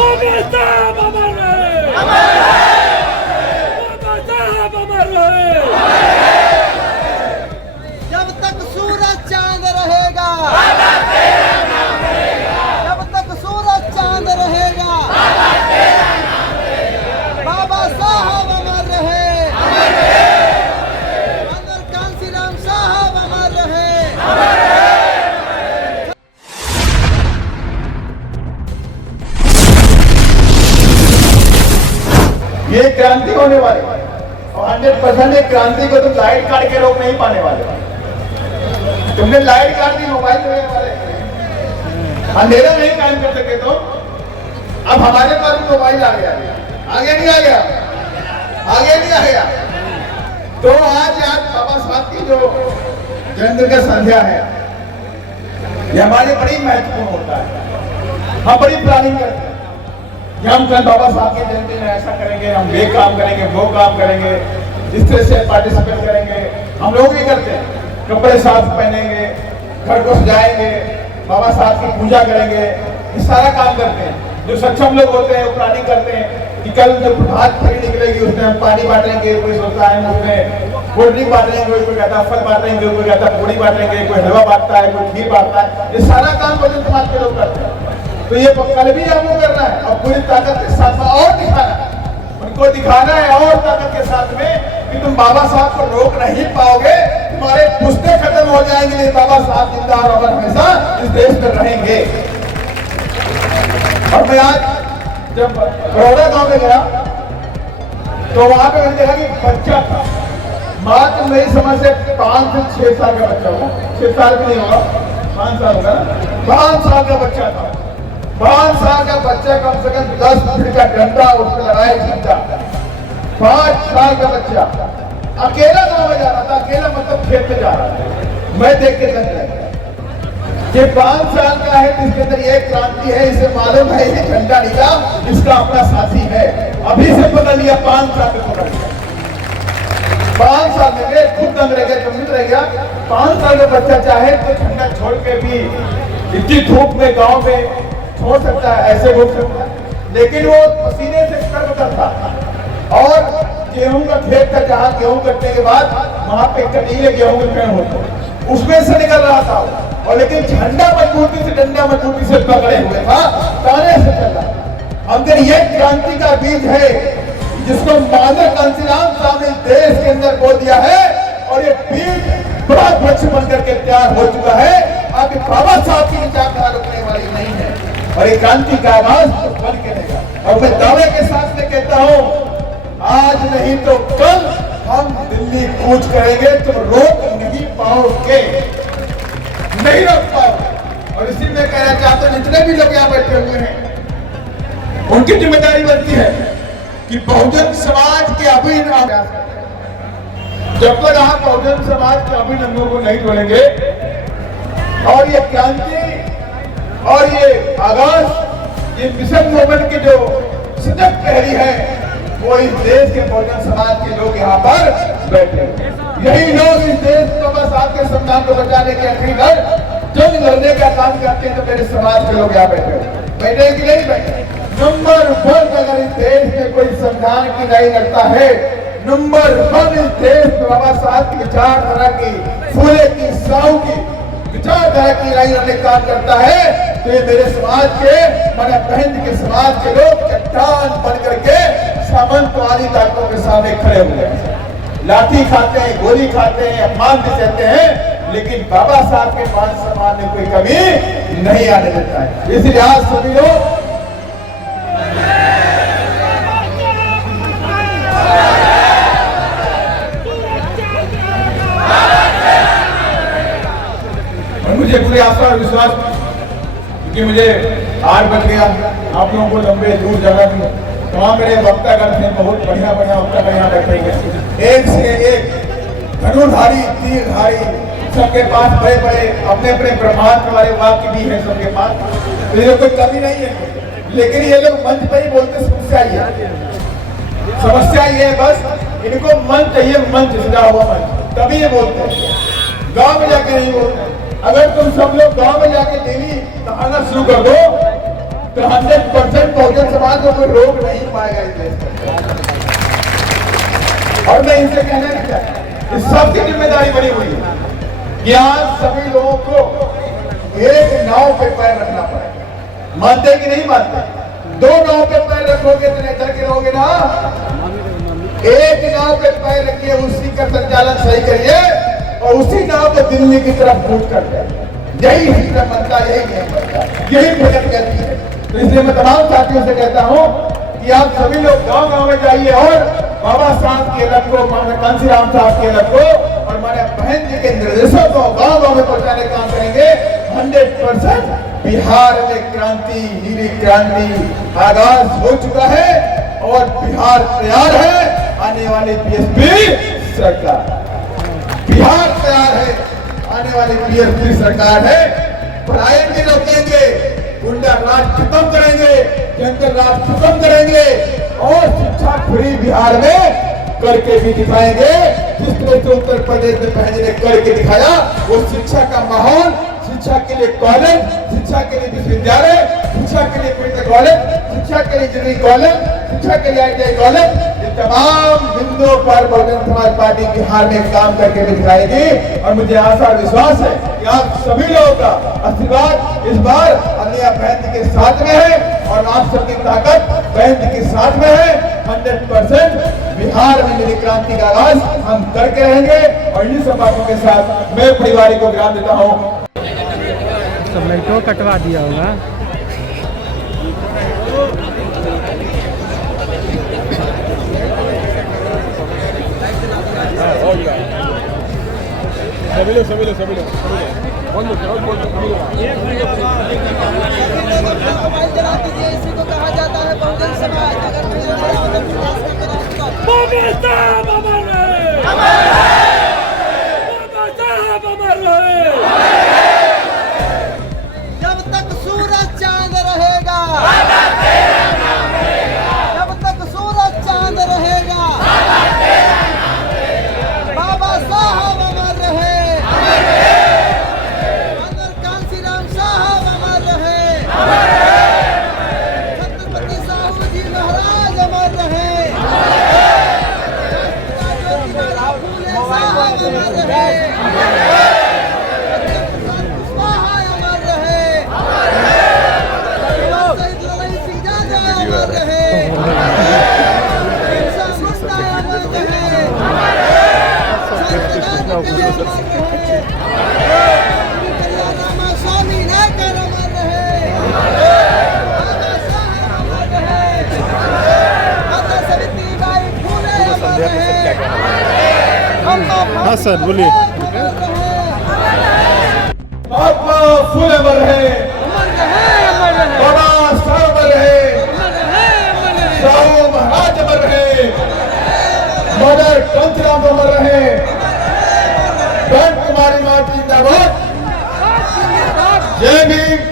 बाबा साहब अमर रहे, बाबा साहब अमर रहे। जब तक सूरज चांद रहेगा, जब तक सूरज चांद रहेगा, बाबा साहब अमर रहे, अमर कांसीराम साहब अमर रहे। ये क्रांति होने वाली और 100% क्रांति को तुम लाइट काट के रोक नहीं पाने वाले। तुमने लाइट काट दी, मोबाइल में वाले अंधेरा नहीं कायम कर सके तो अब हमारे पास भी मोबाइल आ गया। आगे नहीं आ गया, आगे नहीं आ गया। तो आज बाबा साहब की जो जयंती का संध्या है, ये हमारे बड़ी महत्वपूर्ण होता है। हम बड़ी प्लानिंग करते हैं कि हम कल बाबा साहब की जयंती में ऐसा करेंगे, हम ये काम करेंगे, वो काम करेंगे, इस तरह से पार्टिसिपेट करेंगे। हम लोग ये करते हैं, कपड़े साफ पहनेंगे, घर को सजाएंगे, बाबा साहब की पूजा करेंगे, ये सारा काम करते हैं। जो सक्षम लोग होते हैं वो प्लानिंग करते हैं कि कल जो प्रभात फेरी निकलेगी उसमें हम पानी बांटेंगे, कोई सोचता है उसमें कोल्ड ड्रिंक बांटेंगे, कोई कहता है फल बांटेंगे, कोई कहता है पूरी बांटेंगे, कोई हलवा बांटता है, कोई खीर बांटता है। ये सारा काम बहुजन समाज के लोग करते हैं। तो ये कल भी आपको करना है और पूरी ताकत के साथ में और दिखाना है, उनको दिखाना है और ताकत के साथ में कि तुम बाबा साहब को रोक नहीं पाओगे। तुम्हारे पुश्ते खत्म हो जाएंगे, लेकिन बाबा साहब जिंदा और अमर हमेशा इस देश में रहेंगे। और मैं आज जब बड़ौदा गांव में गया तो वहां पे मैंने देखा कि बच्चा था, मात्र मेरी समझ से 5 से 6 साल का बच्चा होगा, 6 साल भी नहीं होगा, 5 साल होगा ना, 5 साल का बच्चा था। 5 साल का बच्चा कम से कम 10 फीट का डंडा उस पर लगाए जीता। 5 साल का बच्चा अकेला गांव में जा रहा था, अकेला मतलब खेत में जा रहा था। मैं देख के समझ गया ये 5 साल का है, इसके अंदर ये क्रांति है, इसे मालूम है ये झंडा नीला इसका अपना साथी है। अभी से पकड़ लिया, 5 साल में पकड़ लिया। 5 साल में गए, खुद दंग रह गया, जमीन रह गया। 5 साल का बच्चा चाहे तो झंडा छोड़ के भी इतनी धूप में गांव में छोड़ सकता है, ऐसे घूम सकता है, लेकिन वो पसीने से कर्म करता और गेहूं का खेत का जहां गेहूं कटने के बाद वहां पे कटीले गेहूं के पेड़ होते उसमें से निकल रहा था और लेकिन झंडा मजबूती से, डंडा मजबूती से पकड़े हुए था, ताने से चल रहा। अंदर ये क्रांति का बीज है जिसको माधव कांसीराम साहब ने देश के अंदर बो दिया है और ये बीज बड़ा वृक्ष बनकर के तैयार हो चुका है। आगे बाबा साहब की विचारधारा रुकने वाली नहीं है और ये क्रांति का आवाज बन के रहेगा। और मैं दावे के साथ में कहता हूं, आज नहीं तो कल हम दिल्ली कूच करेंगे, तुम रोक नहीं पाओगे, नहीं रोक पाओगे। और इसी में कहना चाहता हूं, जितने भी लोग यहाँ बैठे हुए हैं उनकी जिम्मेदारी बनती है कि बहुजन समाज के अभिन्न, जब तक आप बहुजन समाज के अभिन्न अंगों को नहीं तोड़ेंगे और ये क्रांति और ये आगाज, ये मिशन मूवमेंट की जो सजग पहली है, वो इस देश के बहुजन समाज के लोग यहाँ पर बैठे। यही लोग इस देश बाबा साहब के संविधान को बचाने के आखिरी घर जंग लड़ने का काम करते हैं। तो मेरे समाज के लोग यहाँ बैठे बैठे कि नहीं बैठे? नंबर 1 अगर इस देश में कोई संविधान की नहीं लगता है, नंबर 1 इस देश में बाबा साहब की विचारधारा की, फूले की, साहू की विचारधारा की लड़ाई लड़ने काम करता है, तो ये मेरे समाज के, मेरे बहन के समाज के लोग चट्टान बन करके सामंतवादी ताकतों के सामने खड़े हुए हैं। लाठी खाते हैं, गोली खाते हैं, अपमान भी सहते हैं, लेकिन बाबा साहब के मान सम्मान में कोई कमी नहीं आने देता है। इसलिए आज सभी लोग मुझे पूरी आस्था और विश्वास, क्योंकि मुझे 8 बज गया, आप लोगों को लंबे दूर जाना भी, वहाँ मेरे वक्तागण थे, बहुत बढ़िया बढ़िया वक्तागण यहाँ बैठे हैं, एक से एक धनुर्धारी, तीरधारी, सबके पास बड़े बड़े अपने अपने ब्रह्मांड वाले वाक्य भी है सबके पास, तो ये कोई कमी नहीं है। लेकिन ये लोग मंच पर ही बोलते, समस्या ये है बस इनको मंच चाहिए, मंच सजा हुआ मंच, तभी ये बोलते हैं, गाँव में जाके नहीं बोलते। अगर तुम सब लोग गांव में जाके डेली नहाना शुरू कर दो तो 100% बहुजन समाज को कोई रोक नहीं पाएगा इस देश में। और मैं इनसे कहना नहीं चाहता, इस सबकी जिम्मेदारी बनी हुई है कि आज सभी लोगों को एक नाव पे पैर रखना पड़ेगा। मानते कि नहीं मानते? दो नाव पे पैर रखोगे तो नहीं चल के रहोगे ना। एक नाव पे पैर रखिए, उसी का संचालन सही करिए और उसी नाव को दिल्ली की तरफ मूव कर दे। यही सिस्टम बनता, यही नियम बनता, यही भजन कहती है। तो इसलिए मैं तमाम साथियों से कहता हूं कि आप सभी लोग गांव-गांव में जाइए और बाबा साहब के लत को, माननीय कांसीराम साहब के लत को और हमारे बहन जी के निर्देशों को गांव-गांव में पहुंचाने का काम करेंगे। 100% बिहार में क्रांति, नीली क्रांति आगाज हो चुका है और बिहार तैयार है आने वाली बीएसपी सरकार। बिहार तैयार है, आने वाली बीएसपी सरकार है। पढ़ाई भी रोकेंगे, गुंडा राज खत्म करेंगे, जंगल राज खत्म करेंगे और शिक्षा फ्री बिहार में करके भी दिखाएंगे। जिस तरह से उत्तर प्रदेश में बहन ने करके दिखाया, वो शिक्षा का माहौल, शिक्षा के लिए कॉलेज, शिक्षा के लिए विश्वविद्यालय, शिक्षा के लिए मेडिकल कॉलेज, शिक्षा के लिए इंजीनियरिंग कॉलेज, शिक्षा के लिए ITI कॉलेज, ये तमाम बिंदुओं पर बहुजन समाज पार्टी बिहार में काम करके भी दिखाएगी। और मुझे आशा और विश्वास है कि आप सभी लोगों का आशीर्वाद इस बार अनिया बहन जी के साथ में है और आप सबकी ताकत बहन जी के साथ में है। 100% बिहार में नीली क्रांति का आगाज हम करके रहेंगे और इन्हीं सब बातों के साथ मैं परिवार को विराम देता हूँ। सब लाइटों कटवा दिया होगा। मोबाइल जला दीजिए, इसी को कहा जाता है बहुजन समाज। अगर बाबा साहब अमर रहे, बाबा साहब अमर रहे। जब तक सूरज चांद रहेगा, जब तक सूरज चांद रहेगा, बाबा साहब अमर रहे, माननीय कांसीराम साहब अमर रहे, छत्रपति साहू जी महाराज अमर रहे, ज्योतिबा फूले साहब अमर रहे, कुशवाहा अमर रहे, शहीद लड़ई सिंह यादव अमर रहे, बिरसा मुंडा अमर रहे, संत गांधी अमर रहे, कल्याणामा स्वामी नायकर अमर रहे, बाबा साहब अमर रहे, माता सावित्रीबाई फूले अमर रहे। हाँ सर बोलिए। महात्मा फूले अमर रहे, बाबा साहब अमर रहे, साहू महाराज अमर रहे, मदर कांसीराम अमर रहे, बहन कुमारी माँ जिंदाबाद। जय भीम।